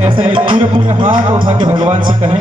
ऐसे पूरे पूरे हाथ उठा के भगवान से कहें।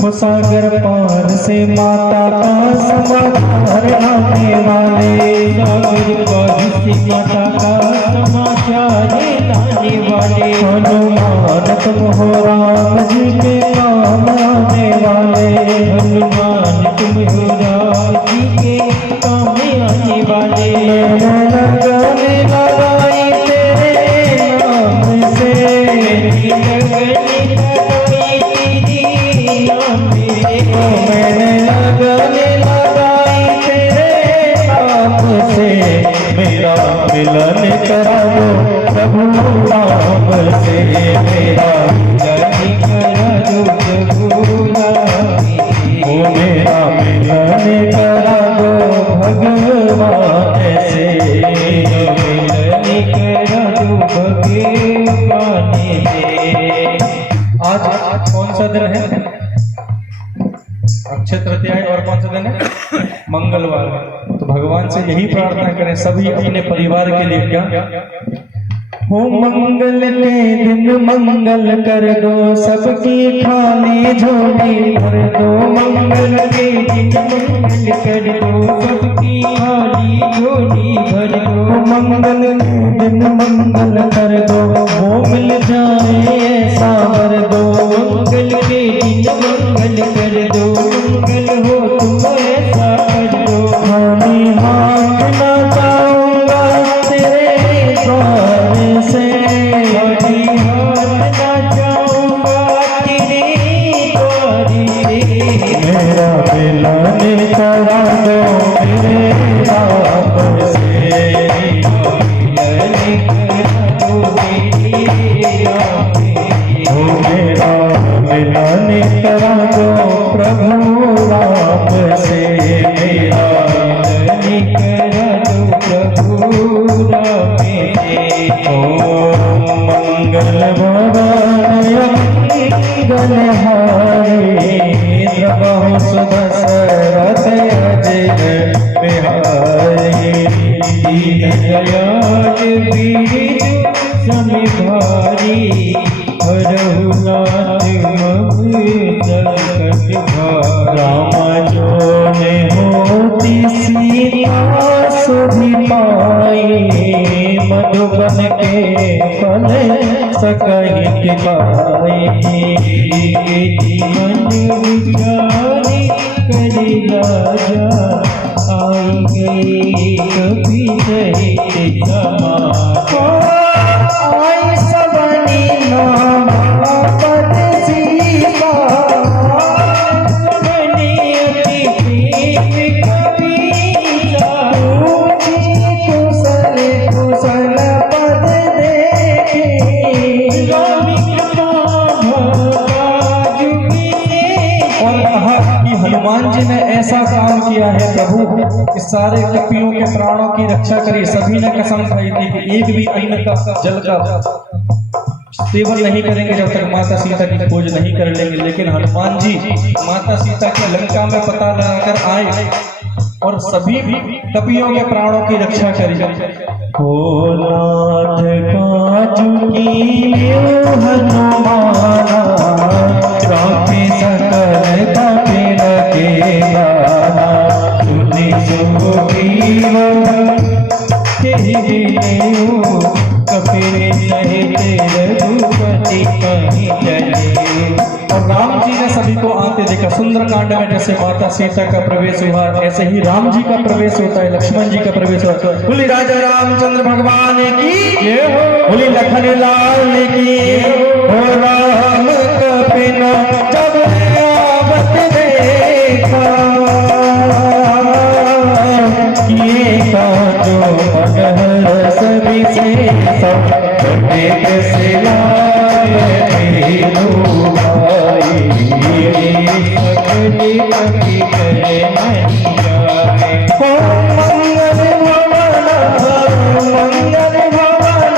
वो सागर पार से माता का समाचार लाने वाले, सागर पार से माता का समाचार लाने वाले, हनुमान तुम हो राम जी के काम आने वाले, हनुमान तुम हो राम जी के काम आने वाले। लगने लगाई तेरे नाम से, मैंने लगने लगाई तेरे नाम से, मेरा मिलन करा दो प्रभु राम से, मेरा मिलन करा दो प्रभु राम से, मेरा मिलन करा दो भगवान से, मिलन करा दो भगवान से। आज कौन सा दिन है? अक्षय तृतीया और कौन सा दिन है? मंगलवार। तो भगवान से यही प्रार्थना करें सभी अपने परिवार के लिए। क्या हो मंगल के दिन मंगल कर दो, सबकी खाली झोली भर दो, मंगल के दिन मंगल कर दो, सबकी खाली झोली भर दो, मंगल के दिन मंगल कर दो, वो मिल जाए ऐसा वर दो, मंगल के दिन मंगल कर दो, मंगल हो तुम ऐसा कर दो, खाली हाथ ना जाऊंगा तेरे द्वार से, खाली हाथ ना जाऊंगा तेरे द्वार से, मेरा मिलन करा दो मेरे राम से, मिलन करा दो मेरे राम से, हो मेरा मिलन करा दो प्रभु राम से, मेरा मिलन करा दो प्रभु राम से। ओम मंगल भवन मंगल हारी, द्रवहु सुदशरथ अजय बिहारी, दीन दयाल बीजु समिधारी, हरहु नाथ मम संकट भारी, राम जो ने होती सीता सुधि पाई, मधुबन के फल सकहि के पाई, जीवन विचारी करि राजा, आई गई कभी सहित समाज, आई सबनी नाम पद सीता, सबने अति प्रेम कबीरा, कुशल कुशल पद देखे, राम कृपा भरा जुग से। और कहा कि हनुमान जी ने ऐसा काम किया है प्रभु कि सारे कपियों के प्राणों की रक्षा करी। सभी ने कसम खाई थी कि एक भी अन्न का जल का सेवन नहीं करेंगे जब तक माता सीता की खोज नहीं कर लेंगे। लेकिन हनुमान जी माता सीता के लंका में पता लगाकर आए और सभी कपियों के प्राणों की रक्षा करी। हो नाथ काजुकी हनुमाना, राखे सकल कपिल के गाना, सुनि सुग्रीव कपिल सहित रघुपति कहीं चले। और राम जी ने सभी को आते देखा। सुंदरकांड में जैसे माता सीता का प्रवेश हुआ, ऐसे ही राम जी का प्रवेश होता है, लक्ष्मण जी का प्रवेश होता है। बोली राजा रामचंद्र भगवान की ये हो, बोली लखन लाल की हो। राम कपिन जब आवत देखा, किए काजो मगहर सभी से सब, देख से लाए तीनों भाई, सकल कपि करे नहीं जाए। हो मंगल भवन मंगल भवन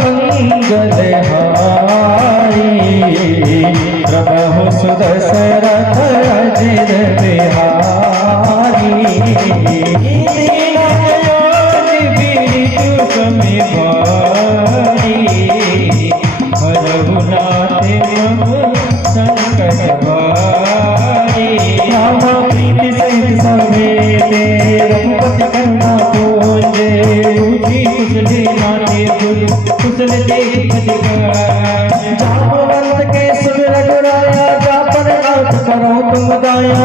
मंगल हारी, प्रभु सुदशरथ सिर बिहारी रामा प्रीति सहित समेते रघुपति करुणा पूंजे जामवंत के सुर रघुराया जा पर नाथ करो तुम दाया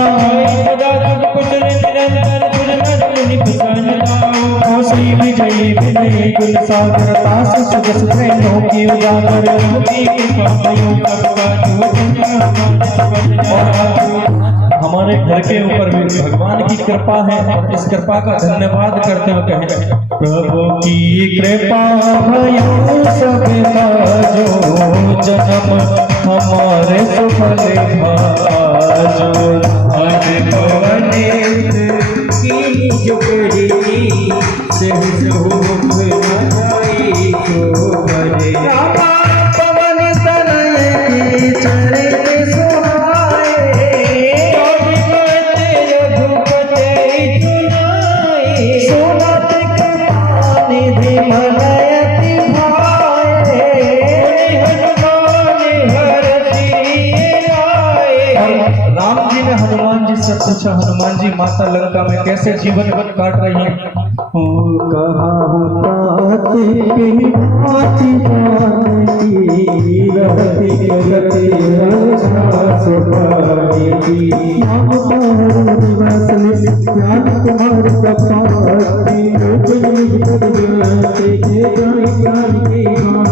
श्री विजयी विनयी गुण सागर तास सुजस प्रेमों की उजागर हमारे घर के ऊपर भी भगवान की कृपा है और इस कृपा का धन्यवाद करते हुए कहें प्रभु की कृपा भयो सबका जो जन्म हमारे सुफल भाजो रामा पवन तनय की चरित सुनाए सुनत कृपा निधि मनयति भाए राम जी ने हनुमान जी से पूछा हनुमान जी माता लंका में कैसे जीवन काट रही हैं कहा होता हाथी रहती गति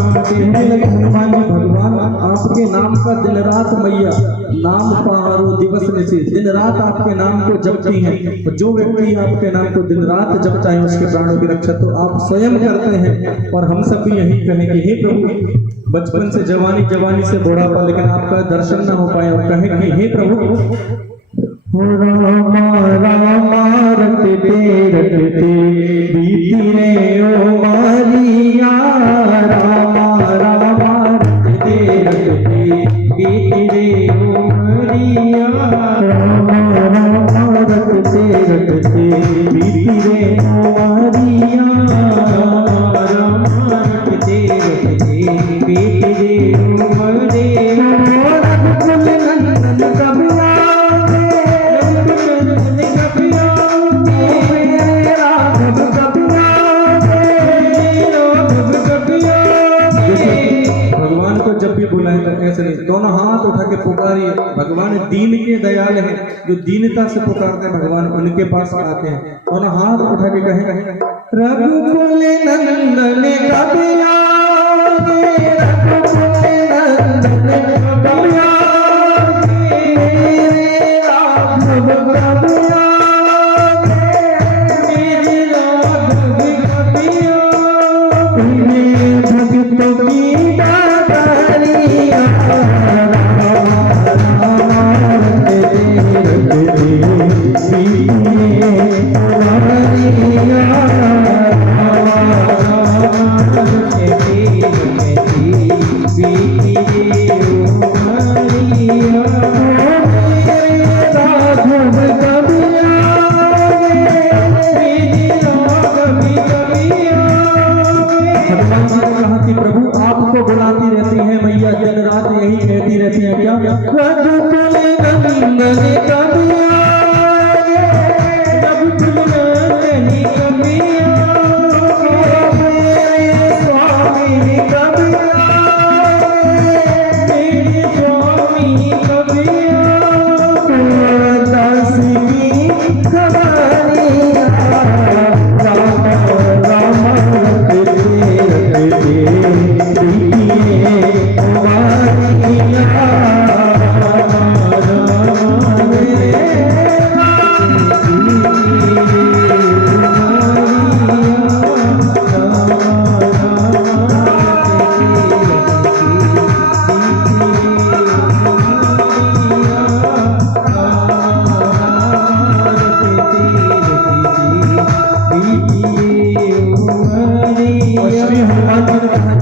हनुमान जी भगवान आपके नाम का दिन रात मैया नाम पारो दिवस निशि दिन रात आपके नाम को जपती हैं जो व्यक्ति आपके नाम को दिन रात जपता है उसके प्राणों की रक्षा तो आप स्वयं करते हैं और हम सब भी यही कहेंगे हे प्रभु बचपन से जवानी जवानी से बुढ़ापा लेकिन आपका दर्शन न हो पाए और कहें कि हे प्रभु रामा रामा रटते रटते बीती रे ओ मारिया रामा रामा रटते रटते बीती रे ओ मारिया रामा रामा रटते रटते बीती रे ओ मारिया रामा रटते रटते बीती रे ओ मारिया रघुकुल नंदन कबिया भगवान को जब भी बुलाएं तो ऐसे नहीं दोनों हाथ उठा के पुकारिए भगवान दीन के दयाल हैं जो दीनता से पुकारते हैं भगवान उनके पास आते हैं दोनों हाथ उठा के कहें रघुकुल नंदन कबिया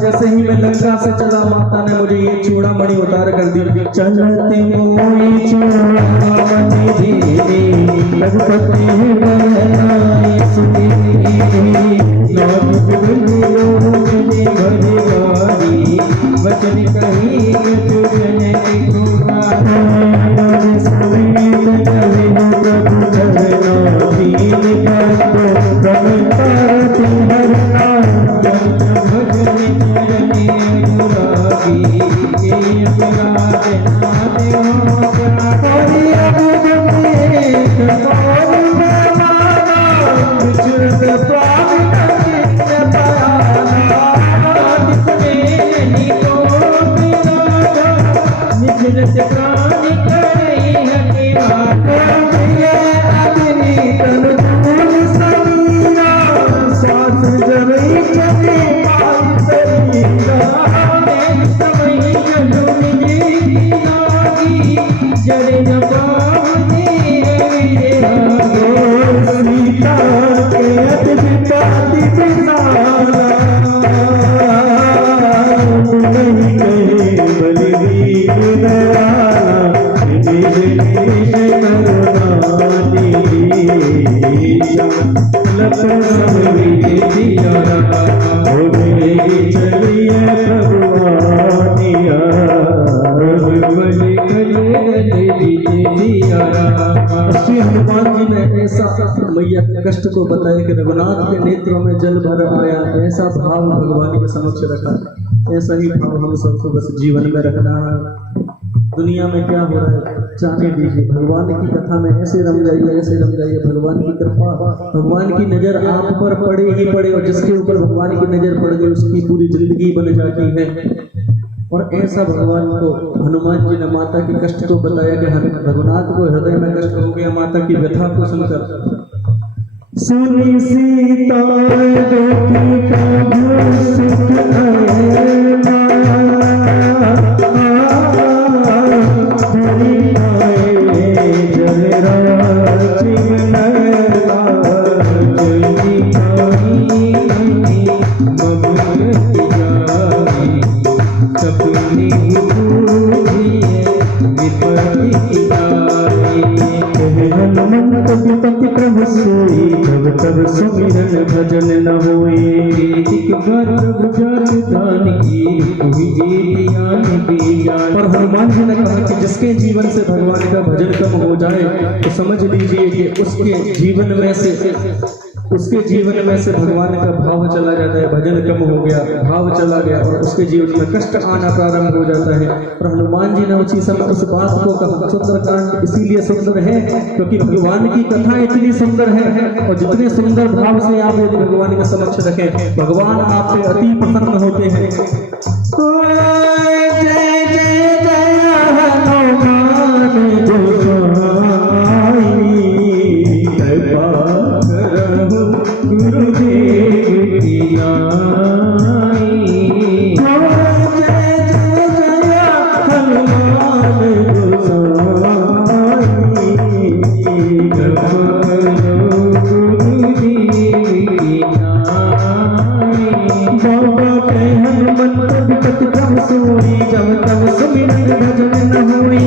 जैसे ही मैं लंका से चला माता ने मुझे ये चूड़ामणि उतार कर दी चलते मोई चूड़ामणि रघुपति बनाए सुनी नाम गुरु ने भरवारी वचन कही जन की समेत कहे प्रभु चरणा दीन भजन चरणी अनुरागी के श्री हनुमान जी ने ऐसा मैया के कष्ट को बताया कि रघुनाथ के नेत्रों में जल भर आया, ऐसा भाव भगवान के समक्ष रखा। ऐसा ही भाव हम सबको बस जीवन में रखना है। दुनिया में क्या हो रहा है जाने दीजिए, भगवान की कथा में ऐसे रम जाइए, ऐसे रम जाइए। भगवान की कृपा, भगवान की नजर आप पर पड़े ही पड़े, और जिसके ऊपर भगवान की नजर पड़ गई उसकी पूरी जिंदगी बन जाती है। और ऐसा भगवान को हनुमान जी ने माता के कष्ट को बताया कि रघुनाथ को हृदय में कष्ट हो गया माता की व्यथा को सुनकर। सुनी सीता दुखी प्रभु सुख प्रभु सोई तब तब सुमिरन भजन न होए। एक बार प्रभु जात दान की और हनुमान जी ने कहा कि जिसके जीवन से भगवान का भजन कम हो जाए तो समझ लीजिए कि उसके जीवन में से भगवान का भाव चला जाता है, भजन कम हो गया, भाव चला गया और उसके जीवन में कष्ट आना प्रारंभ हो जाता है। और हनुमान जी ने उसी समय उस बात को कहा। सुंदरकांड इसीलिए सुंदर है क्योंकि भगवान की कथा इतनी सुंदर है, और जितने सुंदर भाव से आप यदि भगवान के समक्ष रखें, भगवान आप पे अति प्रसन्न होते हैं। जय जय जय हनुमान गुरुदेव की नाई। जय जय जय हनुमान गुरुदेव की नाई। बाबा के हनुमंत विपत जब सोई, जब तब सुमिरन भजन न होई।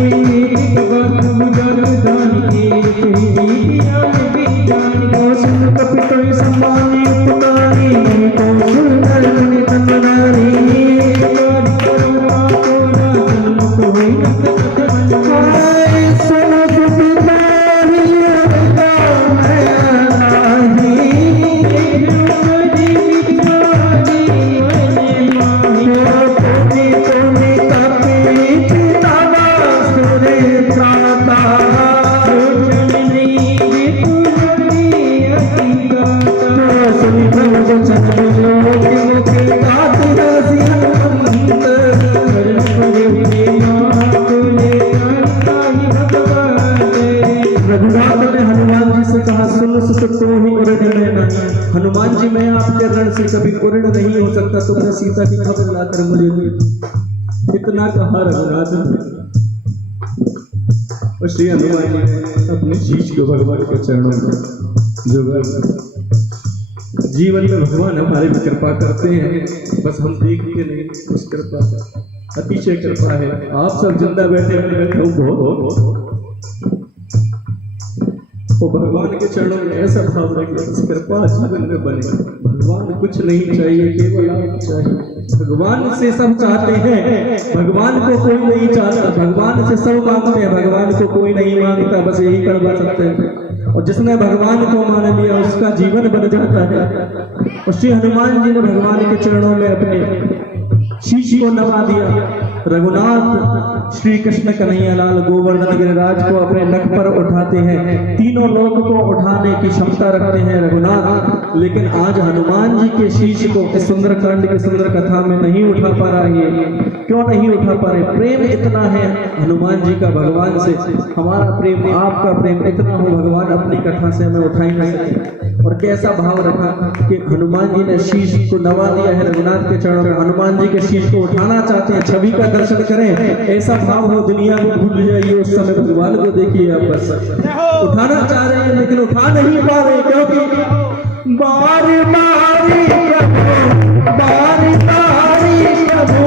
कपितों सम्मानी पुतानी को सुंदर मुनि तमनारी। हनुमान जी मैं आपके रण से कभी पूर्ण नहीं हो सकता, तुमने सीता की खबर लाकर मुझे दी, इतना कहा रघुनाथ ने। और श्री हनुमान जी ने अपने शीश को भगवान के चरणों में जुगा। जीवन में भगवान हमारे भी कृपा करते हैं, बस हम देखते नहीं। उस कृपा अतिशय कृपा है। आप सब जिंदा बैठे मैं बैठा हूँ। वो भगवान के चरणों में ऐसा भाव रखे, कृपा जीवन में बने। भगवान कुछ नहीं चाहिए, केवल आप चाहिए। भगवान से सब चाहते हैं, भगवान को कोई नहीं चाहता। भगवान से सब मांगते हैं, भगवान को कोई नहीं मांगता। बस यही करवा सकते हैं। और जिसने भगवान को मान लिया उसका जीवन बन जाता है। और श्री हनुमान जी ने भगवान के चरणों में अपने शीश को नवा दिया। रघुनाथ श्री कृष्ण कन्हैया लाल गोवर्धन गिरिराज को अपने नख पर उठाते हैं। तीनों लोक को उठाने की क्षमता रखते हैं रघुनाथ। लेकिन आज हनुमान जी के शीश को इस सुंदर कांड की सुंदर कथा में नहीं उठा पा रहा है। क्यों नहीं उठा पा रहे? प्रेम इतना है हनुमान जी का भगवान से। हमारा प्रेम, आपका प्रेम इतना हो, भगवान अपनी कथा से हमें उठा ही नहीं सके। और कैसा भाव रखा कि हनुमान जी ने शीश को नवा दिया है रघुनाथ के चरणों में। हनुमान जी के शीश को उठाना चाहते हैं, छवि का दर्शन करें, ऐसा भाव हो, दुनिया को भूल जाइए, उस समय भगवान को देखिए आप। बस उठाना चाह रहे हैं लेकिन उठा नहीं पा रहे, क्योंकि बारी बारी प्रभु, बारी बारी प्रभु,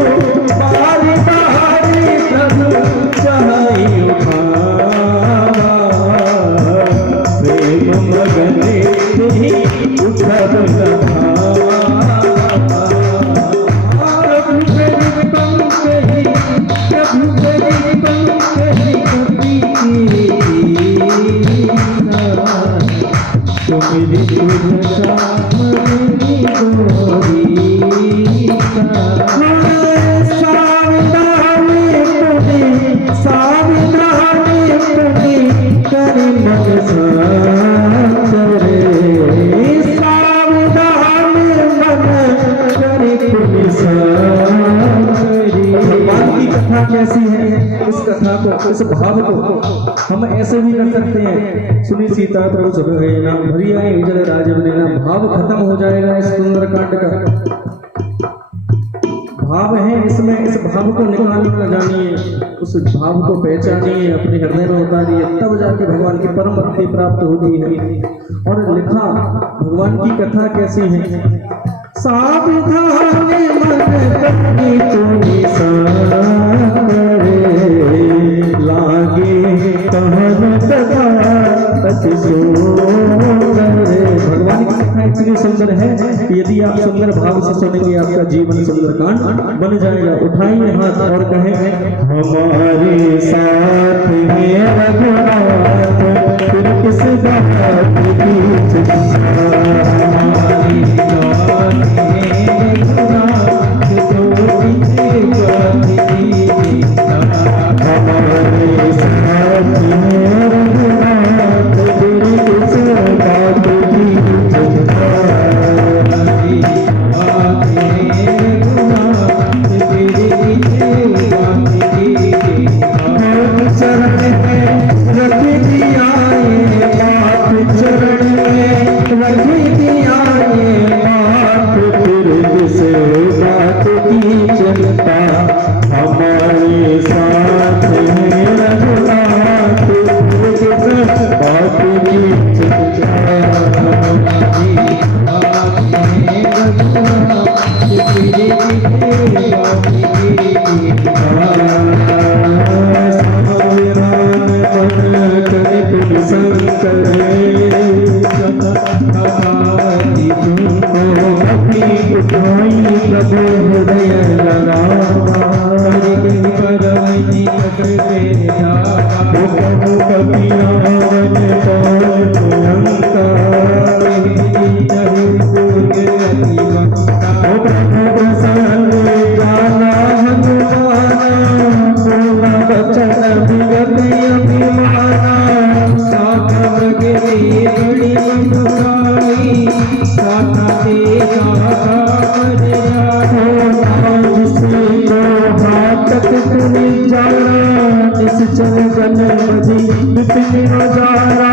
बारी बारी प्रभु चाहे उठावा, प्रेम मगने तुही उठब कैसी है। इस कथा को, इस भाव को हम ऐसे भी कर सकते हैं। सुनी सीता प्रभु सब है नाम, भरी आए जल राजव देना। भाव खत्म हो जाएगा इस सुंदर कांड का। भाव है इसमें, इस भाव को निकालना जानिए, उस भाव को पहचानिए, अपने हृदय में उतारिए, तब जाके भगवान की परम भक्ति प्राप्त होती है। और लिखा भगवान की कथा कैसी है। सावधान मन करनी तोरी लागे कहन कथा अति सुंदर। भगवान की कथा इतनी सुंदर है कि यदि आप सुंदर भाव से सुनेंगे आपका जीवन सुंदर कांड बन जाएगा। उठाइए हाथ और कहें, हमारे साथ है रघुनाथ, फिर किस बात की चिंता। चल जन मजी बिपिन जारा